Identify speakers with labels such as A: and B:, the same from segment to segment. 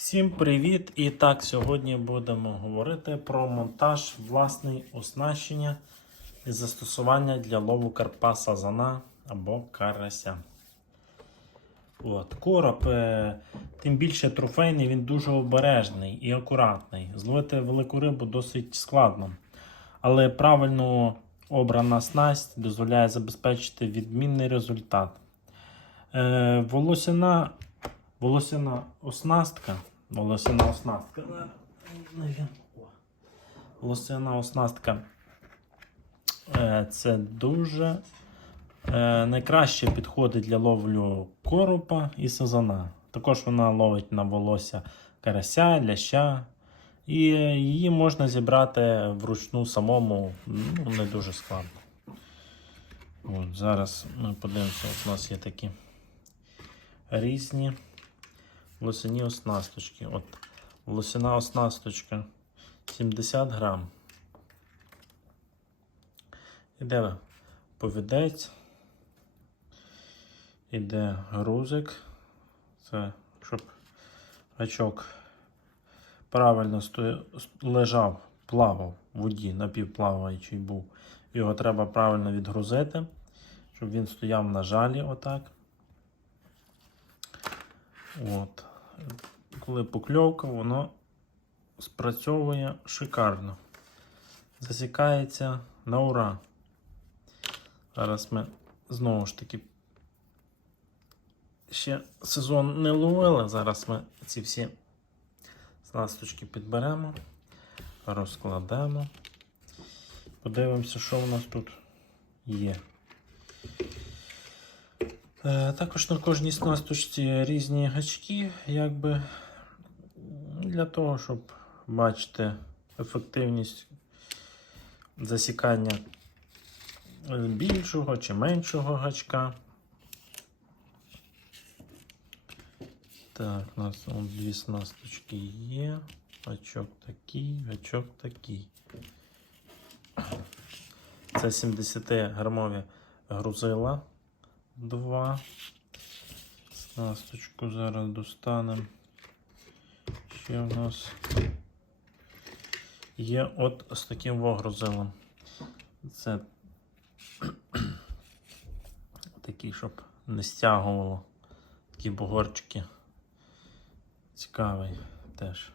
A: Всім привіт! І так, сьогодні будемо говорити про монтаж власний оснащення і застосування для лову карпа сазана або карася. От, короб, е, тим більше трофейний, він дуже обережний і акуратний. Зловити велику рибу досить складно. Але правильно обрана снасть дозволяє забезпечити відмінний результат. Е, волосяна Волосяна оснастка. Волосяна оснастка. Волосяна оснастка. Е, Це дуже е, найкраще підходить для ловлю коропа і сазана. Також вона ловить на волосся карася, ляща. І її можна зібрати вручну самому, ну, не дуже складно. От, зараз ми подивимося, от у нас є такі різні лосяні оснасточки. От лосяна оснасточка 70 грам. Іде повідець. Іде грузик. Це щоб гачок правильно сто... лежав, плавав в воді, напівплаваючий був. Його треба правильно відгрузити, щоб він стояв на жалі отак. От. Коли покльовка, воно спрацьовує шикарно. Засікається на ура. Зараз ми знову ж таки ще сезон не ловили. Зараз ми ці всі снасточки підберемо, розкладемо. Подивимося, що у нас тут є. Е, Також на кожній снасточці різні гачки, якби для того, щоб бачити ефективність засікання більшого чи меншого гачка. Так, у нас дві снасточки є. Гачок такий, гачок такий. Це 70 грамові грузила. Два. Снасточку зараз достанемо. Ще в нас є от з таким вогрузилом. Це такий, щоб не стягувало. Такі бугорчики. Цікавий теж.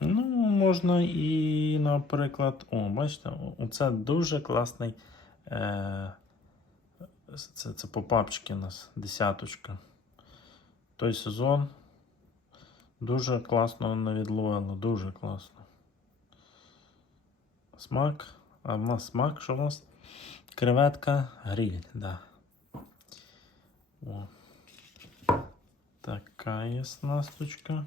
A: Ну, можна і, наприклад, о, бачите, оце дуже класний. Е- це, це попапчики у нас десяточка. Той сезон дуже класно навідловило, дуже класно. Смак. А в нас смак, що в нас? Креветка гриль, да. О. Така є снасточка.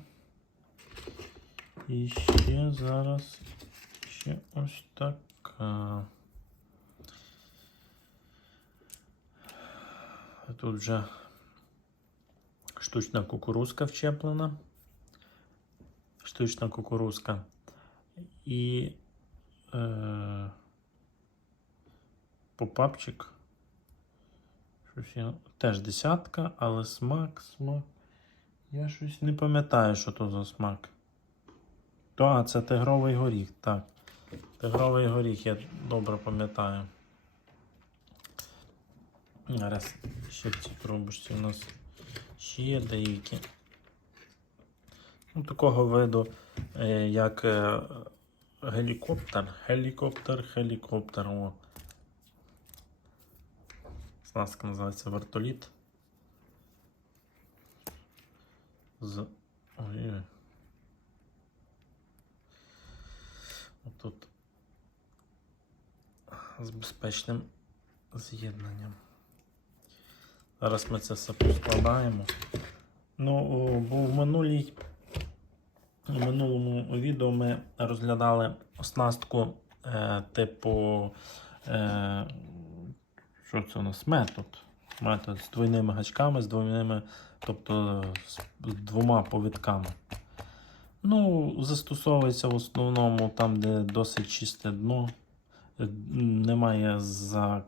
A: І ще зараз ще ось така. Тут вже штучна кукурузка вчеплена. Штучна кукурузка. І е, попапчик. Щось теж десятка, але смак, смак. Я щось не пам'ятаю, що то за смак. А, це тигровий горіх, так. Тигровий горіх, я добре пам'ятаю. Зараз ще в цій коробочці у нас ще є деякі. Ну, такого виду, е, як е, гелікоптер, гелікоптер, гелікоптер. О. Снаска називається вертоліт. З. Ой. Отут з безпечним з'єднанням. Зараз ми це все поскладаємо. Ну, бо в минулій, в минулому відео ми розглядали оснастку е, типу. Е, що це у нас? Метод. Метод з двойними гачками, з двойними, тобто з, двома повідками. Ну, застосовується в основному там, де досить чисте дно. Е, Немає за,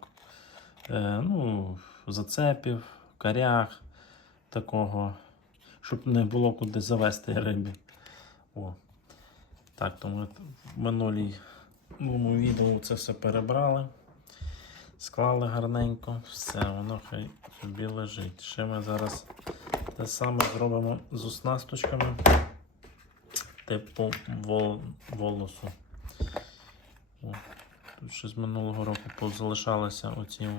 A: е, ну, зацепів, корях такого, щоб не було куди завести рибі. О. Так, то ми в минулій минулому відео це все перебрали. Склали гарненько, все, воно хай собі лежить. Ще ми зараз те саме зробимо з оснасточками типу вол, волосу. О, тут ще з минулого року позалишалися оці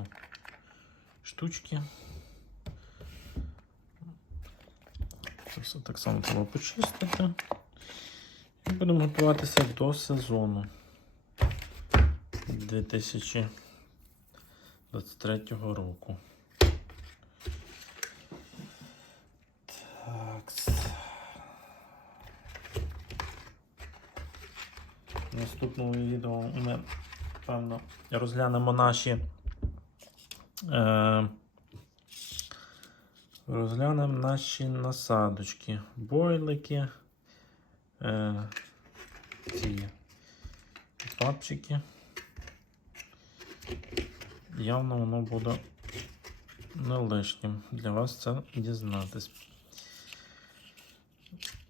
A: штучки. Це все так само треба почистити. І будемо готуватися до сезону 2023 року. Так. В наступному відео ми, певно, розглянемо наші. Е, розглянемо наші насадочки, бойлики, е, ці папчики. Явно воно буде не лишнім для вас це дізнатись.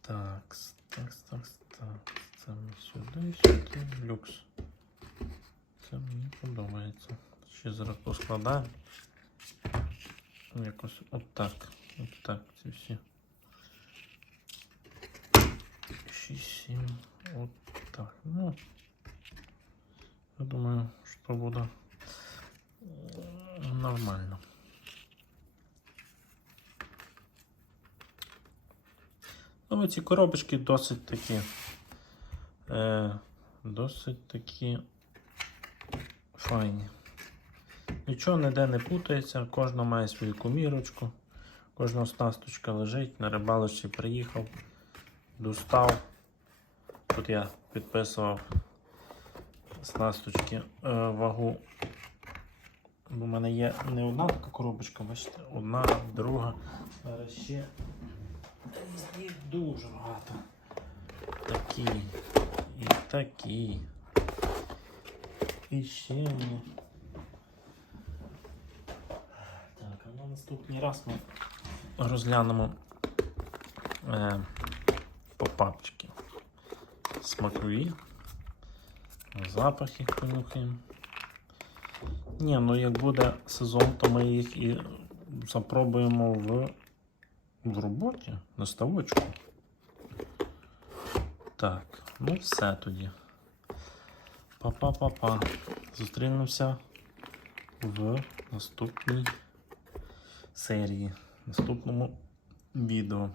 A: Так, так, так, так. Це ми сюди, сюди, люкс. Це мені подобається. Ще зараз поскладаємо. Якось отак. Отак ці всі. 6, 7, отак. Ну, я думаю, що буде нормально. Ну, ці коробочки досить такі. Е, досить такі файні. Нічого ніде не путається, кожна має свою комірочку, кожна оснасточка лежить, на рибалищі приїхав, достав. Тут я підписував оснасточки е, вагу. Бо в мене є не одна така коробочка, бачите, одна, друга. Зараз ще їх дуже багато. Такі. І такі. І ще одні. Так, а на наступний раз ми розглянемо е, попапчики. Смакові. Запахи понюхаємо. Ні, ну як буде сезон, то ми їх і запробуємо в, в роботі на ставочку. Так, ну все тоді. Па-па-па-па. Зустрінемося в наступній серії, в наступному відео.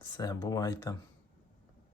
A: Все, бувайте.